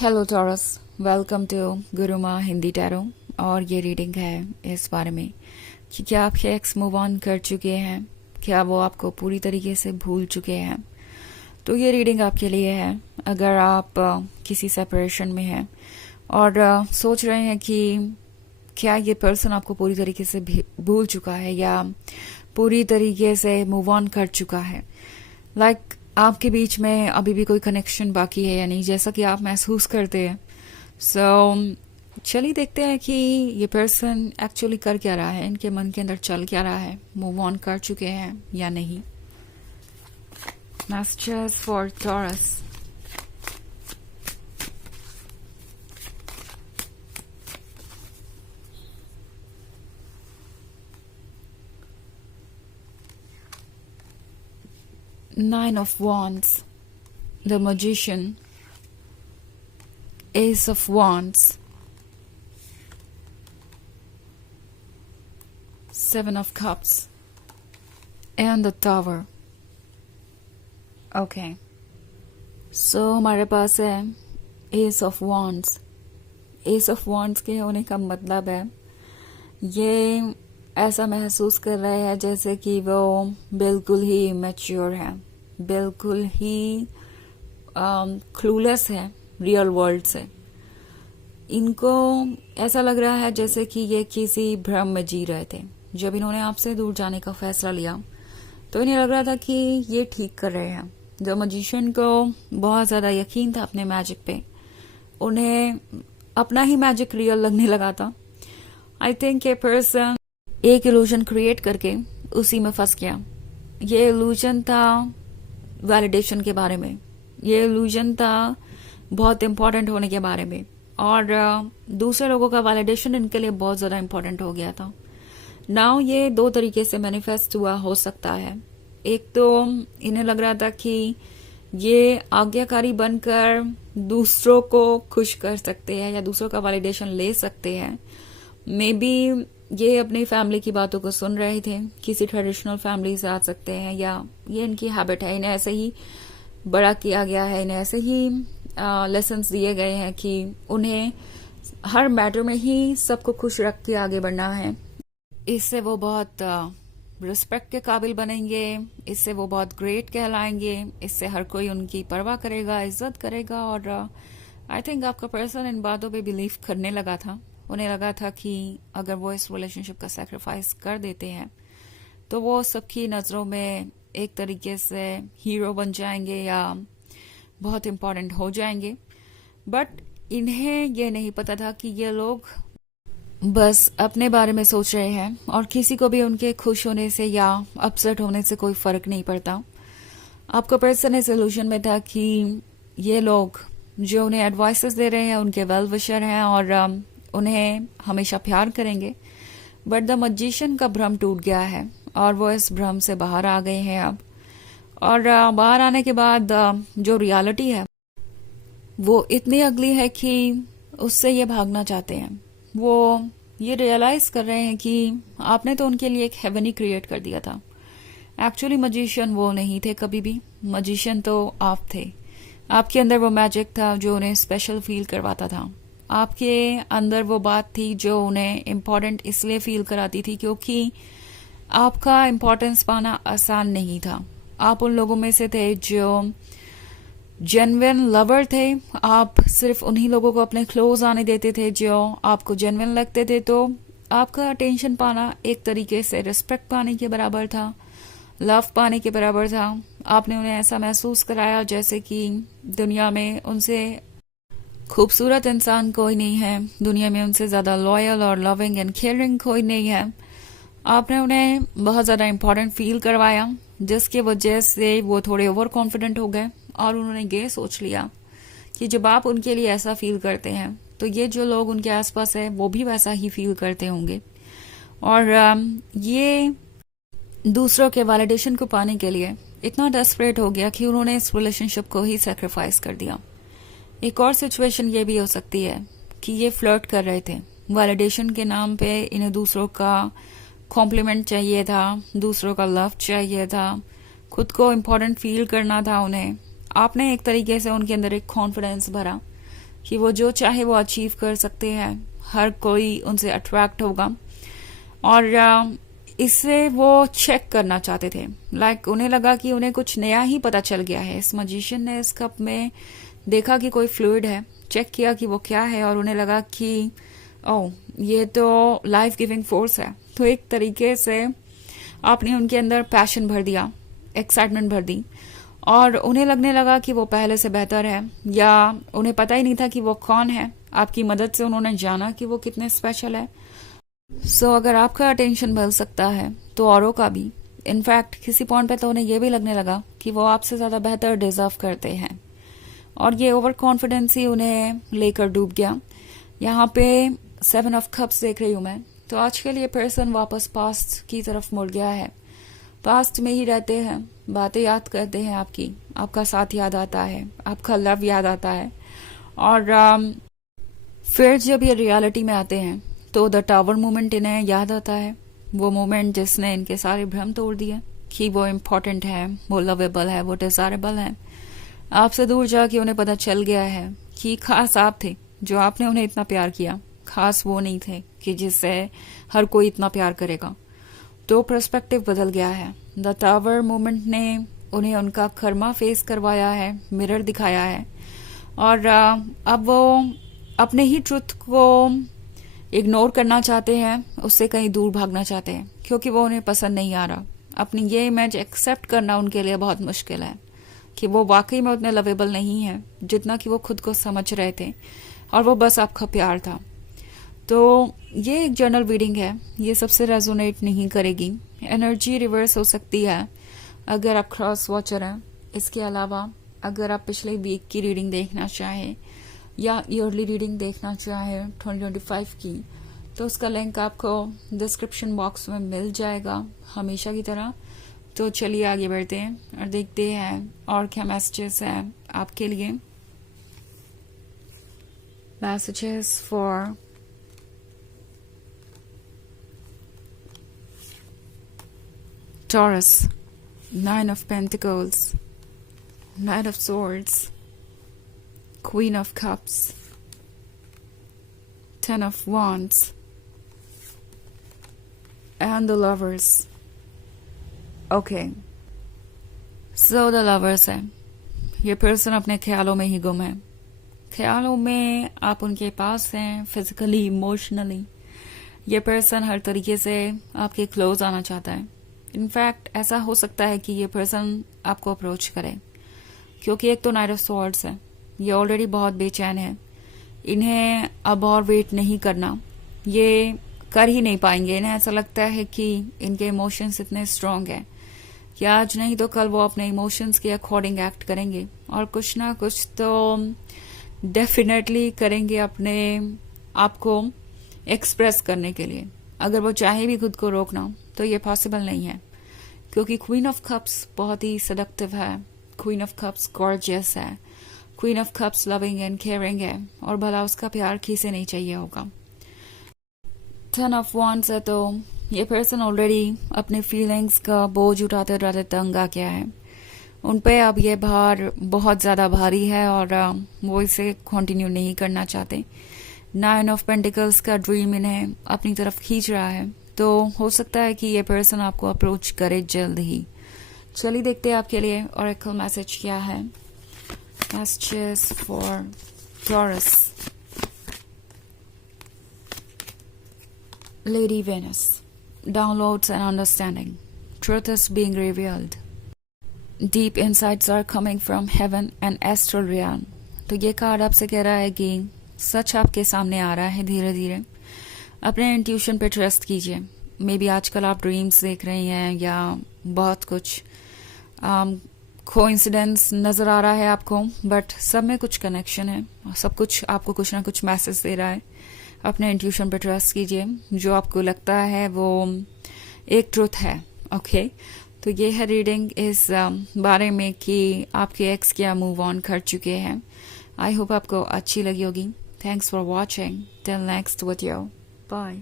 Hello Taurus, welcome to Guruma Hindi tarot. और ये reading है इस बारे में कि क्या आपके एक्स मूव ऑन कर चुके हैं, क्या वो आपको पूरी तरीके से भूल चुके हैं। तो ये रीडिंग आपके लिए है अगर आप किसी सेपरेशन में हैं और सोच रहे हैं कि क्या ये पर्सन आपको पूरी तरीके से भूल चुका है या पूरी तरीके से मूव ऑन कर चुका है। लाइक आपके बीच में अभी भी कोई कनेक्शन बाकी है या नहीं, जैसा कि आप महसूस करते हैं। चलिए देखते हैं कि ये पर्सन एक्चुअली कर क्या रहा है, इनके मन के अंदर चल क्या रहा है, मूव ऑन कर चुके हैं या नहीं। Messages for taurus. Nine of Wands, the Magician, Ace of Wands, Seven of Cups, and the Tower. Okay. So हमारे पास है Ace of Wands. Ace of Wands के होने का मतलब है ये ऐसा महसूस कर रहे हैं जैसे कि वो बिल्कुल ही मैच्योर है, बिल्कुल ही क्लूलेस है रियल वर्ल्ड से। इनको ऐसा लग रहा है जैसे कि ये किसी भ्रम में जी रहे थे। जब इन्होंने आपसे दूर जाने का फैसला लिया तो इन्हें लग रहा था कि ये ठीक कर रहे हैं। जो मजिशियन को बहुत ज्यादा यकीन था अपने मैजिक पे, उन्हें अपना ही मैजिक रियल लगने लगा था। आई थिंक ये पर्सन एक इल्यूजन क्रिएट करके उसी में फंस गया। ये इल्यूजन था वैलिडेशन के बारे में, ये इल्यूजन था बहुत इंपॉर्टेंट होने के बारे में, और दूसरे लोगों का वैलिडेशन इनके लिए बहुत ज्यादा इंपॉर्टेंट हो गया था। नाउ ये दो तरीके से मैनिफेस्ट हुआ हो सकता है। एक तो इन्हें लग रहा था कि ये आज्ञाकारी बनकर दूसरों को खुश कर सकते हैं या दूसरों का वैलिडेशन ले सकते हैं। मे बी ये अपनी फैमिली की बातों को सुन रहे थे, किसी ट्रेडिशनल फैमिली से आ सकते हैं, या ये इनकी हैबिट है, इन्हें ऐसे ही बड़ा किया गया है, इन्हें ऐसे ही लेसन्स दिए गए हैं कि उन्हें हर मैटर में ही सबको खुश रख के आगे बढ़ना है। इससे वो बहुत रिस्पेक्ट के काबिल बनेंगे, इससे वो बहुत ग्रेट कहलाएंगे, इससे हर कोई उनकी परवाह करेगा, इज्जत करेगा। और आई थिंक आपका पर्सन इन बातों पे बिलीव करने लगा था। उन्हें लगा था कि अगर वो इस रिलेशनशिप का सैक्रिफाइस कर देते हैं तो वो सबकी नजरों में एक तरीके से हीरो बन जाएंगे या बहुत इम्पोर्टेंट हो जाएंगे। बट इन्हें ये नहीं पता था कि ये लोग बस अपने बारे में सोच रहे हैं और किसी को भी उनके खुश होने से या अपसेट होने से कोई फर्क नहीं पड़ता। आपका पर्सन इस इल्यूजन में था कि ये लोग जो उन्हें एडवाइसेस दे रहे हैं उनके वेल विशर हैं और उन्हें हमेशा प्यार करेंगे। बट द मजिशियन का भ्रम टूट गया है और वो इस भ्रम से बाहर आ गए हैं अब। और बाहर आने के बाद जो रियलिटी है वो इतनी अगली है कि उससे ये भागना चाहते हैं। वो ये रियलाइज कर रहे हैं कि आपने तो उनके लिए एक हेवन ही क्रिएट कर दिया था। एक्चुअली मजिशियन वो नहीं थे कभी भी, मजिशियन तो आप थे। आपके अंदर वो मैजिक था जो उन्हें स्पेशल फील करवाता था। आपके अंदर वो बात थी जो उन्हें इम्पोर्टेंट इसलिए फील कराती थी क्योंकि आपका इम्पोर्टेंस पाना आसान नहीं था। आप उन लोगों में से थे जो जेन्युइन लवर थे। आप सिर्फ उन्हीं लोगों को अपने क्लोज आने देते थे जो आपको जेन्युइन लगते थे। तो आपका अटेंशन पाना एक तरीके से रिस्पेक्ट पाने के बराबर था, लव पाने के बराबर था। आपने उन्हें ऐसा महसूस कराया जैसे कि दुनिया में उनसे खूबसूरत इंसान कोई नहीं है, दुनिया में उनसे ज्यादा लॉयल और लविंग एंड केयरिंग कोई नहीं है। आपने उन्हें बहुत ज्यादा इम्पोर्टेंट फील करवाया जिसकी वजह से वो थोड़े ओवर कॉन्फिडेंट हो गए और उन्होंने ये सोच लिया कि जब आप उनके लिए ऐसा फील करते हैं तो ये जो लोग उनके आसपास है वो भी वैसा ही फील करते होंगे। और ये दूसरों के वैलिडेशन को पाने के लिए इतना डेस्परेट हो गया कि उन्होंने इस रिलेशनशिप को ही सेक्रीफाइस कर दिया। एक और सिचुएशन ये भी हो सकती है कि ये फ्लर्ट कर रहे थे वैलिडेशन के नाम पे। इन्हें दूसरों का कॉम्प्लीमेंट चाहिए था, दूसरों का लव चाहिए था, खुद को इम्पोर्टेंट फील करना था उन्हें। आपने एक तरीके से उनके अंदर एक कॉन्फिडेंस भरा कि वो जो चाहे वो अचीव कर सकते हैं, हर कोई उनसे अट्रैक्ट होगा। और इससे वो चेक करना चाहते थे, लाइक उन्हें लगा कि उन्हें कुछ नया ही पता चल गया है। इस मजिशियन ने इस कप में देखा कि कोई फ्लूइड है, चेक किया कि वो क्या है, और उन्हें लगा कि ओह, ये तो लाइफ गिविंग फोर्स है। तो एक तरीके से आपने उनके अंदर पैशन भर दिया, एक्साइटमेंट भर दी, और उन्हें लगने लगा कि वो पहले से बेहतर है, या उन्हें पता ही नहीं था कि वो कौन है। आपकी मदद से उन्होंने जाना कि वो कितने स्पेशल है। सो अगर आपका अटेंशन मिल सकता है तो औरों का भी। इनफैक्ट किसी पॉइंट पे तो उन्हें ये भी लगने लगा कि वो आपसे ज्यादा बेहतर डिजर्व करते हैं, और ये ओवर कॉन्फिडेंस ही उन्हें लेकर डूब गया। यहाँ पे 7 ऑफ कप्स देख रही हूं मैं। तो आज के लिए पर्सन वापस पास्ट की तरफ मुड़ गया है, पास्ट में ही रहते हैं, बातें याद करते हैं आपकी, आपका साथ याद आता है, आपका लव याद आता है। और फिर जब ये रियलिटी में आते हैं तो द टावर मोमेंट इन्हें याद आता है, वो मोमेंट जिसने इनके सारे भ्रम तोड़ दिए कि वो इम्पोर्टेंट है, वो लवेबल है, वो डिजायरेबल है। आपसे दूर जाके उन्हें पता चल गया है कि खास आप थे जो आपने उन्हें इतना प्यार किया, खास वो नहीं थे कि जिससे हर कोई इतना प्यार करेगा। तो पर्सपेक्टिव बदल गया है। द टावर मोमेंट ने उन्हें उनका कर्मा फेस करवाया है, मिरर दिखाया है, और अब वो अपने ही ट्रुथ को इग्नोर करना चाहते हैं, उससे कहीं दूर भागना चाहते हैं, क्योंकि वो उन्हें पसंद नहीं आ रहा। अपनी ये इमेज एक्सेप्ट करना उनके लिए बहुत मुश्किल है कि वो वाकई में उतने लवेबल नहीं है जितना कि वो खुद को समझ रहे थे, और वो बस आपका प्यार था। तो ये एक जर्नल रीडिंग है, ये सबसे रेजोनेट नहीं करेगी। एनर्जी रिवर्स हो सकती है अगर आप क्रॉस वॉचर हैं। इसके अलावा अगर आप पिछले वीक की रीडिंग देखना चाहें या ईयरली रीडिंग देखना चाहें 2025 की, तो उसका लिंक आपको डिस्क्रिप्शन बॉक्स में मिल जाएगा हमेशा की तरह। तो चलिए आगे बढ़ते हैं और देखते हैं और क्या मैसेजेस हैं आपके लिए। Messages for Taurus, 9 of Pentacles, Knight of Swords, Queen of Cups, 10 of Wands, and the Lovers. Okay. So the Lovers है। ये पर्सन अपने ख्यालों में ही गुम है। ख्यालों में आप उनके पास हैं, फिजिकली, इमोशनली। ये पर्सन हर तरीके से आपके क्लोज आना चाहता है। इनफैक्ट ऐसा हो सकता है कि ये पर्सन आपको अप्रोच करे, क्योंकि एक तो नाइट ऑफ स्वॉर्ड्स है, ये ऑलरेडी बहुत बेचैन है। इन्हें अब और वेट नहीं करना, ये कर ही नहीं पाएंगे। इन्हें ऐसा लगता है कि इनके इमोशंस इतने स्ट्रांग हैं कि आज नहीं तो कल वो अपने इमोशंस के अकॉर्डिंग एक्ट करेंगे, और कुछ ना कुछ तो डेफिनेटली करेंगे अपने आप को एक्सप्रेस करने के लिए। अगर वो चाहे भी खुद को रोकना तो ये पॉसिबल नहीं है, क्योंकि क्वीन ऑफ कप्स बहुत ही सडक्टिव है, क्वीन ऑफ कप्स गॉर्जियस है, queen of cups loving and caring है, और भला उसका प्यार किसे नहीं चाहिए होगा। 10 ऑफ वॉन्ड्स है, तो ये पर्सन ऑलरेडी अपने फीलिंग्स का बोझ उठाते उठाते तंग आ गया है। उन पे अब ये भार बहुत ज्यादा भारी है और वो इसे कंटिन्यू नहीं करना चाहते। 9 ऑफ पेंटिकल्स का ड्रीम इन्हें अपनी तरफ खींच रहा है, तो हो सकता है कि ये पर्सन आपको अप्रोच करे जल्द ही। चलिए देखते हैं आपके लिए ऑरेकल मैसेज क्या है। Messages for Taurus, lady Venus, downloads and understanding, truth is being revealed, deep insights are coming from heaven and astral realm. तो ये कार्ड आपसे कह रहा है कि सच आपके सामने आ रहा है धीरे धीरे। अपने इंट्यूशन पे ट्रस्ट कीजिए। मे बी आजकल आप ड्रीम्स देख रही हैं या बहुत कुछ कोइंसिडेंस नजर आ रहा है आपको, बट सब में कुछ कनेक्शन है, सब कुछ आपको कुछ ना कुछ मैसेज दे रहा है। अपने इंट्यूशन पे ट्रस्ट कीजिए, जो आपको लगता है वो एक ट्रुथ है। ओके, तो ये है रीडिंग इस बारे में कि आपके एक्स क्या मूव ऑन कर चुके हैं। आई होप आपको अच्छी लगी होगी। Thanks for watching. Till next video. Bye.